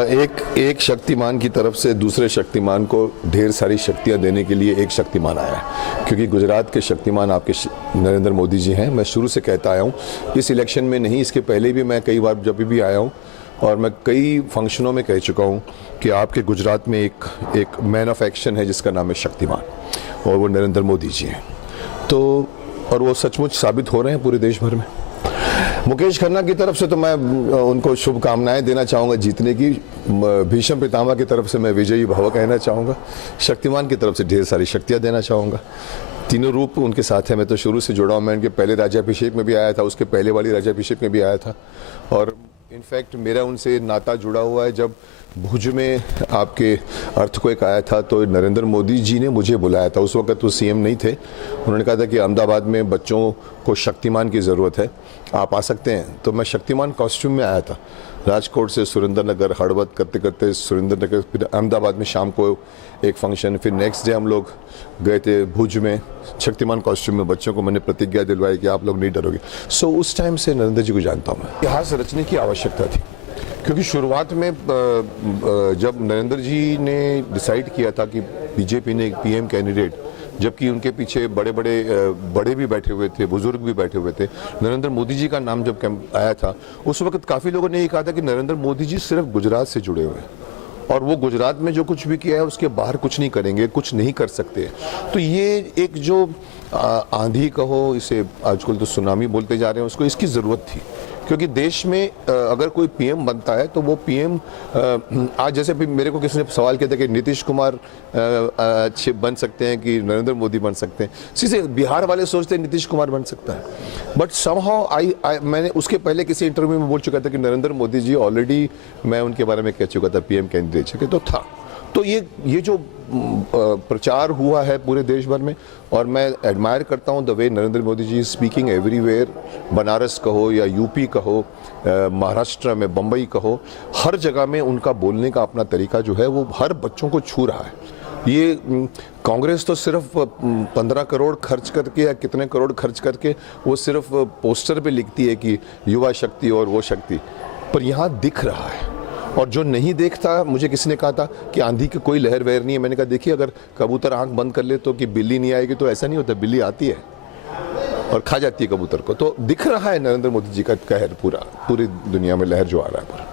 एक शक्तिमान की तरफ से दूसरे शक्तिमान को ढेर सारी शक्तियां देने के लिए एक शक्तिमान आया है, क्योंकि गुजरात के शक्तिमान आपके नरेंद्र मोदी जी हैं। मैं शुरू से कहता आया हूं, इस इलेक्शन में नहीं, इसके पहले भी मैं कई बार जब भी आया हूं और मैं कई फंक्शनों में कह चुका हूं कि आपके गुजरात में एक मैन ऑफ एक्शन है जिसका नाम है शक्तिमान, और वो नरेंद्र मोदी जी हैं। तो और वो सचमुच साबित हो रहे हैं पूरे देश भर में। मुकेश खन्ना की तरफ से तो मैं उनको शुभकामनाएं देना चाहूँगा जीतने की। भीष्म पितामह की तरफ से मैं विजयी भव कहना चाहूँगा। शक्तिमान की तरफ से ढेर सारी शक्तियाँ देना चाहूँगा। तीनों रूप उनके साथ हैं। मैं तो शुरू से जुड़ा हूँ। मैं इनके पहले राज्याभिषेक में भी आया था, उसके पहले वाली राज्याभिषेक में भी आया था, और इनफैक्ट मेरा उनसे नाता जुड़ा हुआ है। जब भुज में आपके अर्थक्वेक आया था तो नरेंद्र मोदी जी ने मुझे बुलाया था। उस वक्त वो सीएम नहीं थे। उन्होंने कहा था कि अहमदाबाद में बच्चों को शक्तिमान की ज़रूरत है, आप आ सकते हैं। तो मैं शक्तिमान कॉस्ट्यूम में आया था। राजकोट से सुरेंद्र नगर हड़बद करते करते सुरेंद्र नगर, फिर अहमदाबाद में शाम को एक फंक्शन, फिर नेक्स्ट डे हम लोग गए थे भुज में शक्तिमान कॉस्ट्यूम में। बच्चों को मैंने प्रतिज्ञा दिलवाई कि आप लोग नहीं डरोगे। सो उस टाइम से नरेंद्र जी को जानता हूँ मैं। इतिहास रचने की आवश्यकता थी, क्योंकि शुरुआत में जब नरेंद्र जी ने डिसाइड किया था कि बीजेपी ने एक पीएम कैंडिडेट, जबकि उनके पीछे बड़े भी बैठे हुए थे, बुजुर्ग भी बैठे हुए थे, नरेंद्र मोदी जी का नाम जब आया था, उस वक्त काफ़ी लोगों ने ये कहा था कि नरेंद्र मोदी जी सिर्फ गुजरात से जुड़े हुए हैं और वो गुजरात में जो कुछ भी किया है उसके बाहर कुछ नहीं करेंगे, कुछ नहीं कर सकते। तो ये एक जो आंधी कहो, इसे आजकल तो सुनामी बोलते जा रहे हैं, उसको इसकी ज़रूरत थी। क्योंकि देश में अगर कोई पीएम बनता है तो वो पीएम आज जैसे भी मेरे को किसी ने सवाल किया था कि नीतीश कुमार अच्छे बन सकते हैं कि नरेंद्र मोदी बन सकते हैं। सीधे बिहार वाले सोचते हैं नीतीश कुमार बन सकता है, बट समहाउ मैंने उसके पहले किसी इंटरव्यू में बोल चुका था कि नरेंद्र मोदी जी ऑलरेडी, मैं उनके बारे में कह चुका था पीएम कैंडिडेट तो था। तो ये जो प्रचार हुआ है पूरे देश भर में, और मैं एडमायर करता हूं the way Narendra Modi ji speaking everywhere. Banaras कहो या यूपी कहो, महाराष्ट्र में बम्बई कहो, हर जगह में उनका बोलने का अपना तरीका जो है वो हर बच्चों को छू रहा है। ये कांग्रेस तो सिर्फ 15 करोड़ खर्च करके या कितने करोड़ खर्च करके वो सिर्फ पोस्टर पे लिखती है कि युवा शक्ति और वो शक्ति, पर यहाँ दिख रहा है। और जो नहीं देखता, मुझे किसी ने कहा था कि आंधी की कोई लहर वहर नहीं है। मैंने कहा देखिए, अगर कबूतर आंख बंद कर ले तो कि बिल्ली नहीं आएगी, तो ऐसा नहीं होता। बिल्ली आती है और खा जाती है कबूतर को। तो दिख रहा है नरेंद्र मोदी जी का कहर पूरी दुनिया में लहर जो आ रहा है।